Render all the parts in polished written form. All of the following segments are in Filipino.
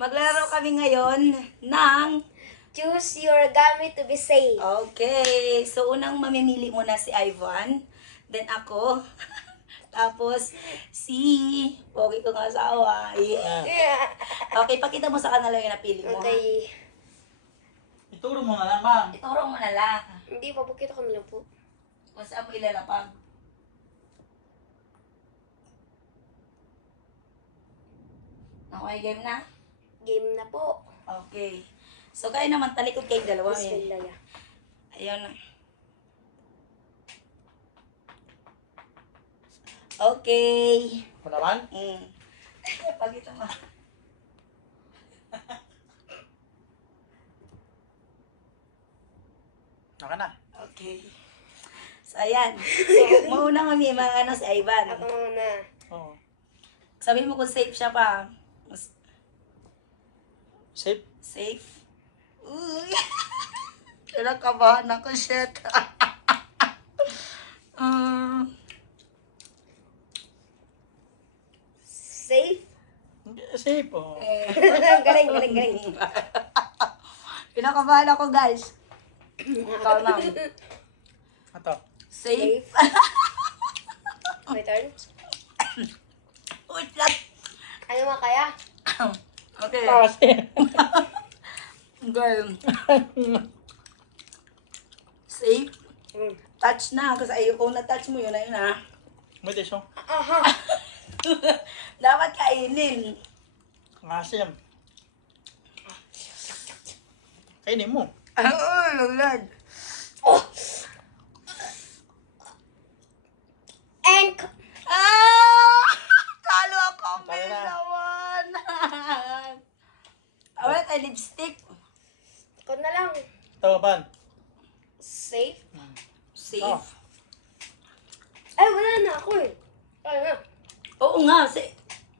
Maglalaro kami ngayon ng... Choose your gamit to be safe. Okay. So, unang mamimili muna si Ivan. Then ako. Tapos, si... Pogi kong asawa. Yeah. Yeah. Okay, pakita mo sa kanila yung napili mo. Okay. Ituro mo na lang, ma'am. Ituro mo na lang. Hindi, papakita kami lang po. Kung saan mo ilalapag. Okay, game na? Game na po. Okay. So, kayo naman, talikod kayong dalawa. Bismillah ya. Ayun. Okay. Ako naman? Pag ito mo. Naka na. Okay. So, ayan. So, mauna kami, mga ano, si Ivan. Ako muna. Oo. Sabihin mo kung safe siya pa. Safe? Safe? Uy! Kinakabahan ako, shit. Safe? Safe, oo. galing. Kinakabahan ako, guys. Ikaw na. Ito. Safe? My turn. Wait lang. Ano mo kaya? Okay. Kasi. Girl. Safe? Mm. Touch na. Kasi ayoko na-touch mo yun na yun, ha? May desyo. Aha. Dapat kainin. Ngasim. Kainin mo. Ay, lulad. Enk! Ah! Talo ako, Talo na. Bilawan. Awet, ay lipstick. Ikaw na lang. Tawaban. Safe? Safe. Oh. Ay, wala na ako eh. Ay na. Oo nga,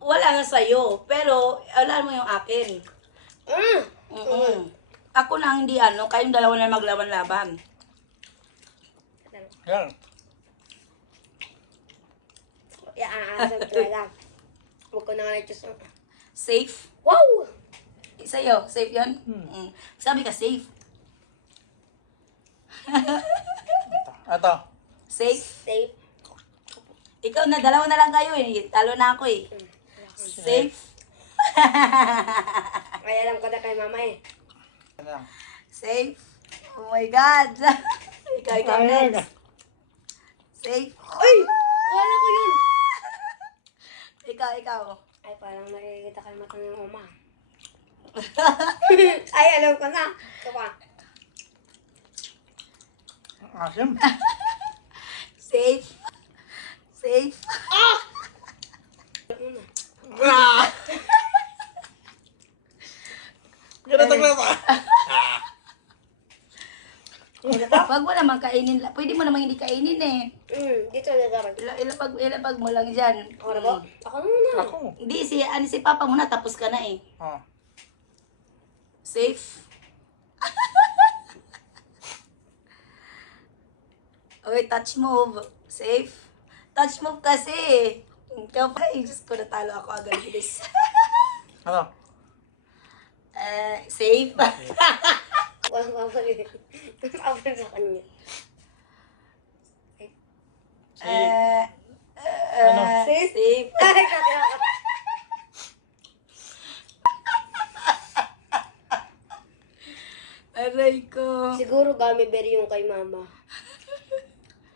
wala nga sa'yo. Pero, alam mo yung akin. Ako na hindi ano, kayong dalawa na maglaban-laban. Yan. Aasag talaga. Huwag ko na nga na-choose. Safe? Wow! Sa'yo, safe yun? Sabi ka safe. Ito. Safe? Safe. Ikaw na, dalawa na lang kayo eh. Talo na ako eh. Safe? Ay, alam ko na kay mama eh. Yan lang. Safe? Oh my God! ikaw next. Safe? Ay! Wala ko yun! Ikaw. Ay, parang nakikita kay mata ng mama. Ay, alam ko na. Ito pa. Ngasim. Safe? Safe? Ah! Ganito na ba? Wag mo naman kainin. Pwede mo naman hindi kainin eh. Dito na dapat. Ilapag mo lang dyan. Ako na ba? Ako muna. Ako. Hindi, si Papa muna, tapos ka na eh. Oh. Safe? Okay, touch move. Safe? Touch move kasi. Ikaw pa, Diyos ko, natalo ako agad. Bilis. Ano? Safe? Walang papalin. Papalin sa kanya. Ano? Safe? Ay, kaya. Aray ko. Siguro gummy bear yung kay mama.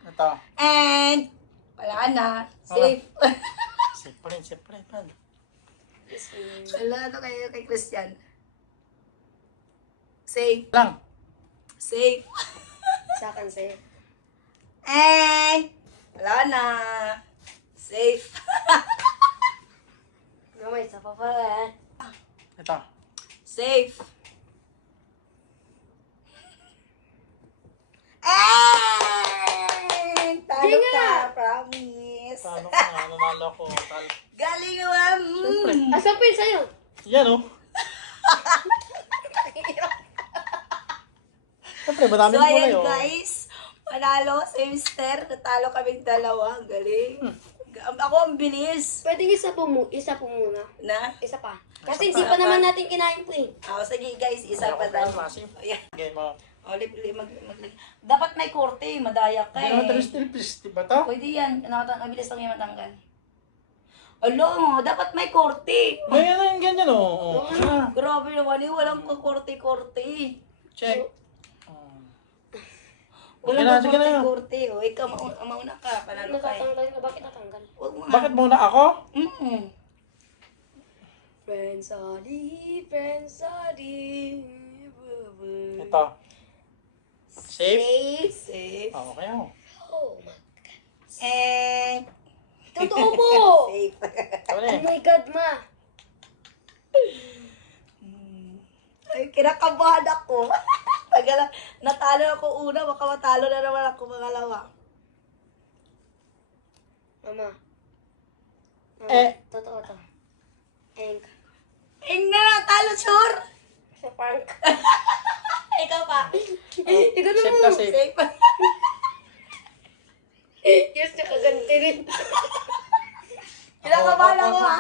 Ito. And, wala na. Safe. Safe pa rin, safe pa rin. Pan. Wala na kayo kay Christian. Safe. Lang. Safe. Sa akin sa'yo. And, wala na. Safe. Mama, isa pa pala. Ito. Safe. And, talo Di ka. nga. Promise. Talo ko na, nanalo ko. Galing naman. Asa pa yun sa'yo? Yan oh. Siyempre, madaming So, kulay ayan oh. guys. Manalo sa mister. Natalo kaming dalawa. Galing. Ako ang bilis. Pwede isa po muna. Na? Isa pa. Kasi hindi pa naman natin kinain po eh. Sige guys, isa Ayaw pa ko daw. pa, massive. Ayan. Game mo. Dapat may korte, madaya ka Hindi naman eh. tilis-tilis, di ba to? Pwede yan, mabilis lang yung matanggal. Alo, dapat may korte. May ano yung ganyan, oh. Ah, Grabe naman eh, walang korte-korte. check. Oh. Walang Sige na. korte-korte. O, ikaw mauna ka, panalo ka eh. Natatanggal ka. Bakit natanggal? Huwag mo nga. Bakit muna ako? Friends Adi. Ito. Safe? Safe. Oh, okay ako. Oh my. And... Totoo po! Safe. Ito na Oh eh. my God, ma. Ay, kinakabahan ako. Natalo ako una, baka matalo na naman ako pangalawa. Mama. Totoo to. Enk. Na natalo, sure. Sa park. Ikaw pa. Ikaw na Safe mo. ka, safe. Safe. Yes, nakaganti rin. Kinakabahan ako ha.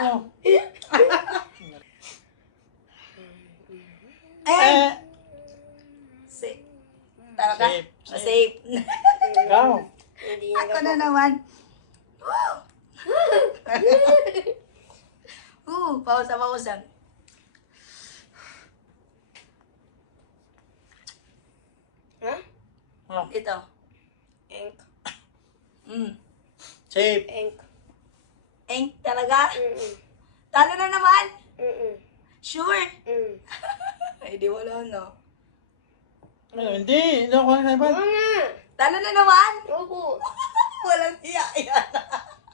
Eh, Safe. Talaga? Safe, safe. Safe. ikaw. Hindi niya Ako na naman. Wow. Pausa. Ha? Oh, Ito. Enk. safe. Enk. Talaga? Mm-mm. Talo na naman? Mm-mm. Sure? Mm. Ay, di wala na. Ano, hindi. Hindi ako kaya ba? Mama! Talo na naman? Opo. Walang iya yan.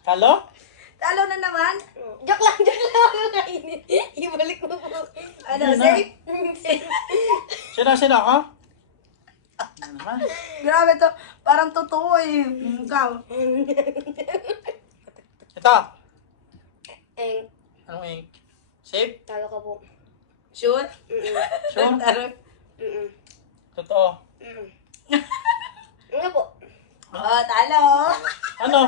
Talo? Talo na naman? Joke lang. Kainin. Ibalik mo po. Ano, Yun na. safe? Sino ako? Ano naman? Grabe to. Parang totoo eh. Ikaw. Ito. Enk. Anong ink? Safe? Talo ka po. Sure? Mm-mm. Sure? Talo. Mm-mm. Totoo. Mm-mm. Ano po? Talo. Ano?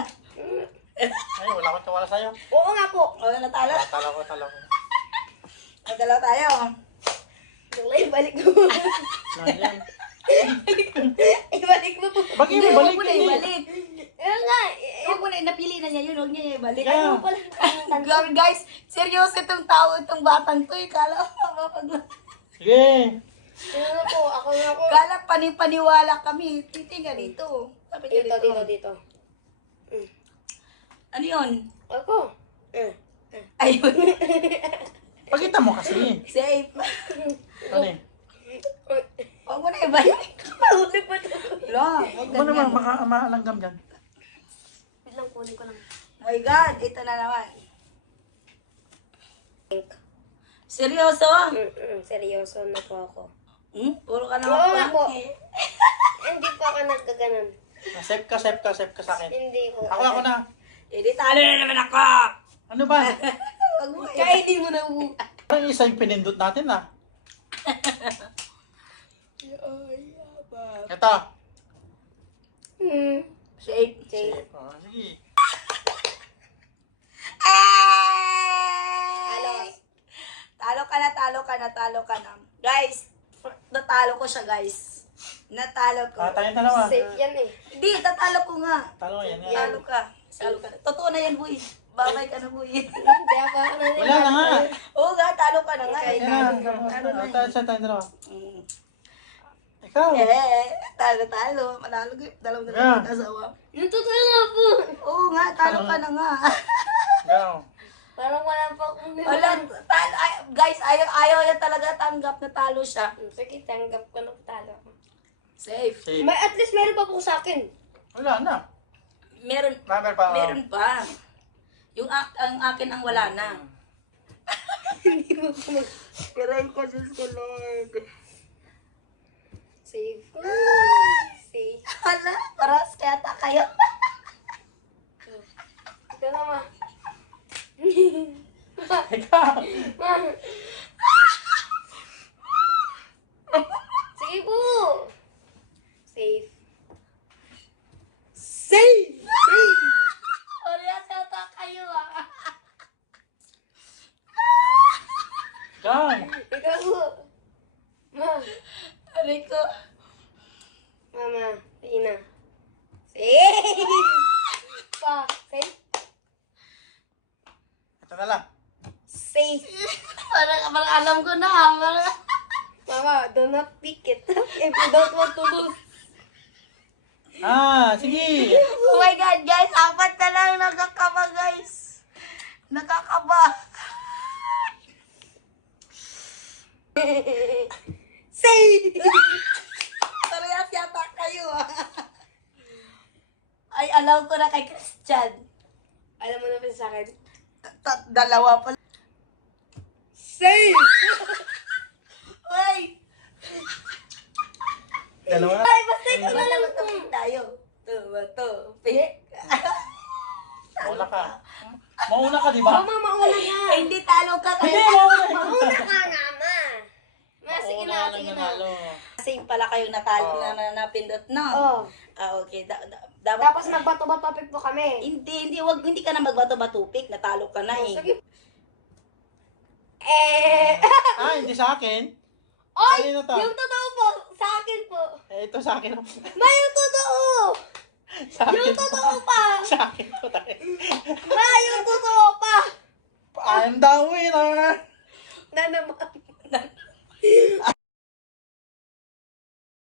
Ay, wala akong tiwala sa'yo. Oo nga po. Natalo. Talo ko. Natalo tayo. Joke lang, ibalik mo. Nandiyan. Ibalik mo po. Bakit Hindi, mo huwag balik? mo na ibalik. Ayun nga. Huwag mo na, napili na niya yun. Huwag niya ibalik. Yeah. Ano pala? Grabe guys, seryoso itong tao, itong batang to. Kala Sige. Ano na po? Ako nga po. Kala panipaniwala kami. Titinga dito. Sabi niya Dito. Ano yun? Ako. Ayun. Pakita mo kasi. Safe. Ano eh? Huwag mo na ibalik. Mahuli pa ito. Wala, huwag Ano naman, ganyan. maalanggam dyan. Wait lang, kunin ko lang. Oh my God, ito na naman. Seryoso? Seryoso na po ako. Puro ka Oo nga naman po. prank eh. Hindi po ako nagkaganon. Safe ka sa akin. Hindi ko. Ako na. Eh, di talo na naman ako. Ano ba? Huwag mo Kainin mo na po. Parang isa yung pinindot natin ah. Ito. Safe. Safe. Oh, sige. Ay! Talo ka na. Guys, natalo ko siya, guys. Natalo ko. Tayong dalawa. Safe yan eh. Hindi, tatalo ko nga. Talo yan. Talo ka. Totoo na yan, boy. Babay ka na, boy. Hindi ako na Wala na nga. Oo nga, talo ka na nga. Eh. Yan na. Talo na Tayong yun. dalawa. Mm. Ikaw. Talo. Manalo ko. Dalawang Yeah. asawa. Yung totoo nga po. Oo nga, talo ka na nga. Ikaw. Parang wala pa akong Wala, guys, ayaw niya talaga tanggap na talo siya. Sige, tanggap ko na talo. Safe. Safe. May at least meron pa po sa akin. Wala na. Meron pa. Ang akin ang wala na. Hindi mo po mag... Kiray ko, Diyos ko, Lord. Safe. Safe. Hala, paras kaya ta kayo. Ito na ma. Ikaw. Sige po. Safe. Safe! Paras kaya ta kayo ah. Ikaw. Ma. Aray ko. Mama. Tina. Say. Pa. Say. Ito na lang. Say. Parang alam ko na. Parang... Mama, do not pick it up if you don't want to lose. Sige. Oh my God, guys. 4 na lang. Nakakaba, guys. Nakakaba. Say. Parehas yata kayo, ah. Ay, alam ko na kay Christian. Alam mo naman sa akin. Dalawa pa. Say. Uy! Dalawa. Ay, basta ito na Basta lang. magtapik tayo. To. Pick. Mauna ka. Mauna ka, di ba? Mama, mauna ka. Eh, hindi talo ka Hindi, kaya. mauna ka. Mauna ka nga, ma. Ma, sige Mauna na, lang sige na. nanalo. Same pala kayo natalo Oo. na napindot, no? Oh. Ah, okay. Dapat, Tapos magbato-bato topic po kami. hindi ka na magbato-batupik. Natalo ka na eh. Sige. Hindi sa akin. Oy! Kanino to? Yung totoo po, sa akin po. Ito sa akin. Ma, yung totoo! Sa akin. Yung totoo pa! Sa akin to tayo. Ma, yung totoo pa! I'm the winner. Na naman.